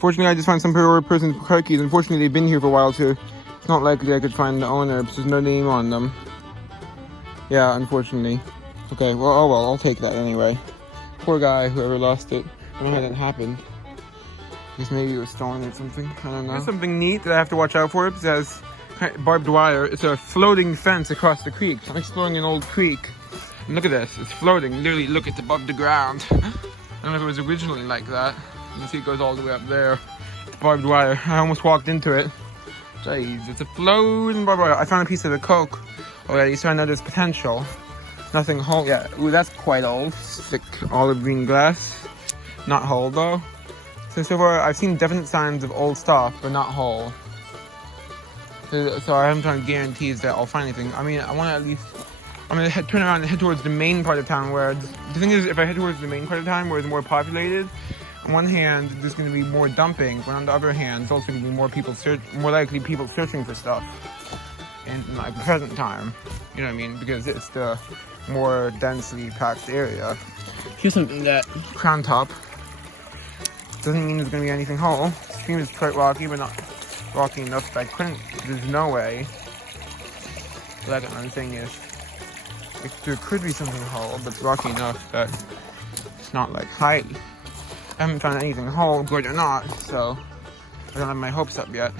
Fortunately, I just found some poor person's car keys. Unfortunately, they've been here for a while too. It's not likely I could find the owner because there's no name on them. Yeah, unfortunately. Okay, well, oh well, I'll take that anyway. Poor guy, whoever lost it. I don't know how that happened. I guess maybe it was stolen or something. I don't know. There's something neat that I have to watch out for. It says barbed wire. It's a floating fence across the creek. I'm exploring an old creek. And look at this. It's floating. Literally, look, it's above the ground. I don't know if it was originally like that. You can see it goes all the way up there. It's barbed wire. I almost walked into it. Jeez, it's a floating barbed wire. I found a piece of the coke already, so I know there's potential. Nothing whole yet. Ooh, that's quite old. Thick olive green glass. Not whole though. So far, I've seen definite signs of old stuff, but not whole. So I haven't found guarantees that I'll find anything. I mean, I want to at least... I'm going to turn around and head towards the main part of town where... The thing is, if I head towards the main part of town where it's more populated, on one hand, there's going to be more dumping, but on the other hand, there's also going to be more likely people searching for stuff in like the present time. You know what I mean? Because it's the more densely packed area. Here's something that Crown Top doesn't mean there's going to be anything whole. The stream is quite rocky, but not rocky enough that I couldn't. There's no way. Like what I'm saying is, if there could be something whole, but it's rocky enough that it's not like height. I haven't found anything whole, good or not, so I don't have my hopes up yet.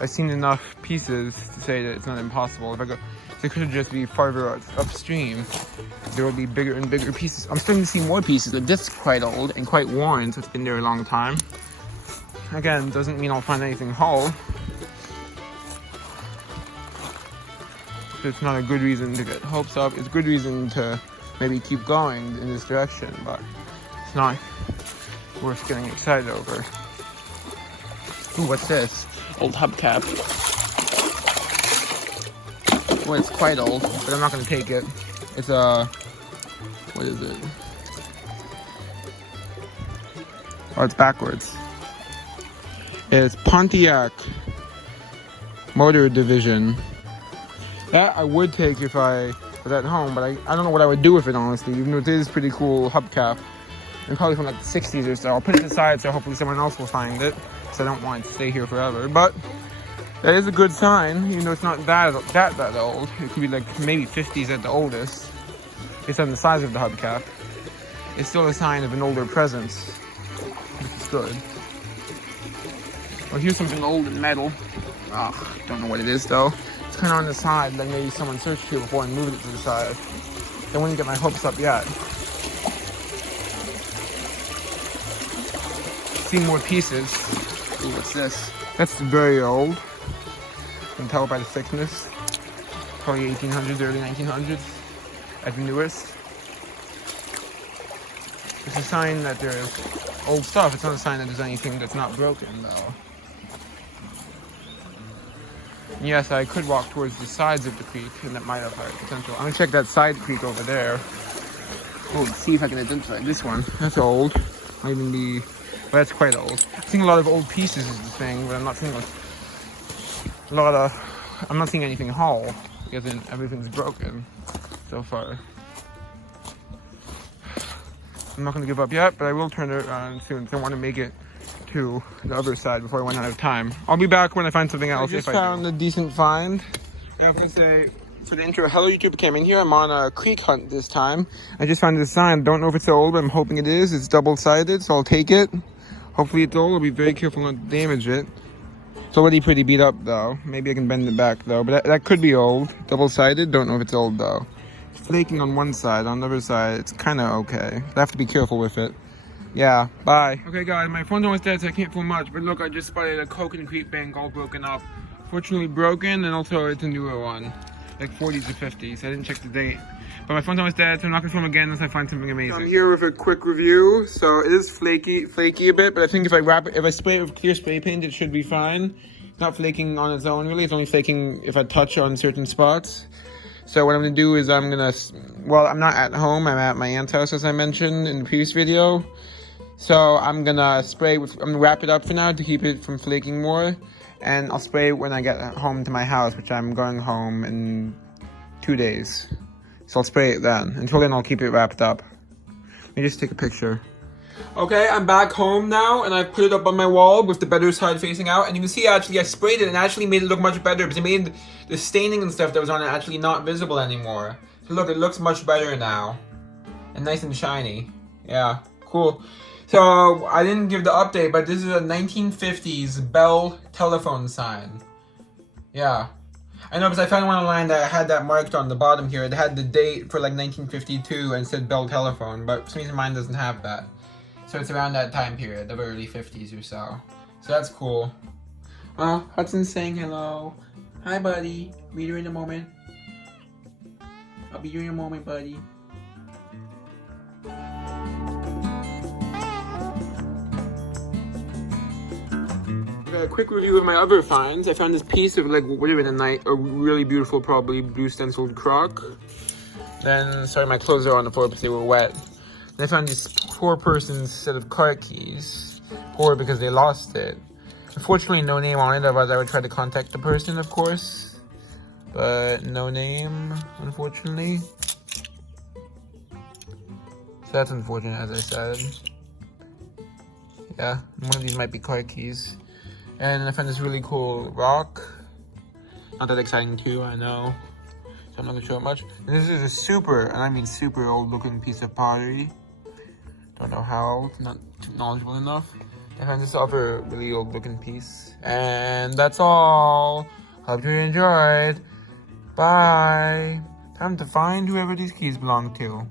I've seen enough pieces to say that it's not impossible. If I go, so it could just be farther upstream. There will be bigger and bigger pieces. I'm starting to see more pieces. This is quite old and quite worn, so it's been there a long time. Again, doesn't mean I'll find anything whole. It's not a good reason to get hopes up. It's a good reason to maybe keep going in this direction, but it's not worth getting excited over. Ooh, what's this? Old hubcap. Well, it's quite old, but I'm not going to take it. It's a... What is it? Oh, it's backwards. It's Pontiac Motor Division. That I would take if I was at home, but I don't know what I would do with it, honestly, even though it is pretty cool hubcap. And probably from like the 60s or so. I'll put it aside so hopefully someone else will find it, because I don't want it to stay here forever. But that is a good sign, even though it's not that old. It could be like maybe 50s at the oldest. Based on the size of the hubcap. It's still a sign of an older presence, which is good. Well, here's something old and metal. Ugh, don't know what it is though. It's kind of on the side, like maybe someone searched here before and moved it to the side. I wouldn't get my hopes up yet. See more pieces. Ooh, what's this? That's very old. You can tell by the thickness. Probably 1800s, early 1900s at the newest. It's a sign that there's old stuff. It's not a sign that there's anything that's not broken though. Yes, I could walk towards the sides of the creek, and that might have potential. I'm gonna check that side creek over there. Oh, see if I can identify this one. That's old. Might even be, but that's quite old. I'm seeing a lot of old pieces is the thing, but I'm not seeing I'm not seeing anything whole, because everything's broken so far. I'm not gonna give up yet, but I will turn it around soon, so I want to make it to the other side before I run out of time. I'll be back when I find something else. I just found a decent find. I was gonna say, for the intro, hello YouTube, came in here. I'm on a creek hunt this time. I just found this sign. Don't know if it's old, but I'm hoping it is. It's double-sided, so I'll take it. Hopefully it's old. I'll be very careful not to damage it. It's already pretty beat up though. Maybe I can bend it back though, but that could be old. Double-sided, don't know if it's old though. It's flaking on one side, on the other side, it's kind of okay. I have to be careful with it. Yeah, bye. Okay guys, my phone's almost dead, so I can't film much, but look, I just spotted a Coke and Creek bank all broken up. Fortunately broken, and also it's a newer one. Like 40s or 50s, I didn't check the date. But my phone's almost dead, so I'm not gonna film again unless I find something amazing. I'm here with a quick review. So it is flaky a bit, but I think if I spray it with clear spray paint, it should be fine. It's not flaking on its own really, it's only flaking if I touch on certain spots. So what I'm gonna do is I'm not at home, I'm at my aunt's house as I mentioned in the previous video. So I'm gonna wrap it up for now to keep it from flaking more. And I'll spray it when I get home to my house, which I'm going home in 2 days. So I'll spray it then. Until then, I'll keep it wrapped up. Let me just take a picture. Okay, I'm back home now, and I put it up on my wall with the better side facing out. And you can see actually I sprayed it and actually made it look much better because it made the staining and stuff that was on it actually not visible anymore. So look, it looks much better now. And nice and shiny. Yeah, cool. So I didn't give the update, but this is a 1950s Bell telephone sign. Yeah. I know because I found one online that had that marked on the bottom here. It had the date for like 1952 and said Bell telephone, but for some reason mine doesn't have that. So it's around that time period, the early 50s or so. So that's cool. Well, Hudson's saying hello. Hi, buddy. Meet you in a moment. I'll be here in a moment, buddy. A quick review of my other finds. I found this piece of like would have been a really beautiful, probably blue stenciled croc. Then, sorry, my clothes are on the floor because they were wet. Then I found this poor person's set of car keys. Poor because they lost it. Unfortunately, no name on it. Otherwise, I would try to contact the person, of course. But no name, unfortunately. So that's unfortunate, as I said. Yeah, one of these might be car keys. And I found this really cool rock. Not that exciting too, I know. So I'm not gonna show it much. And this is a super, and I mean super old looking piece of pottery. Don't know how, not too knowledgeable enough. I found this other really old looking piece. And that's all. Hope you enjoyed. Bye. Time to find whoever these keys belong to.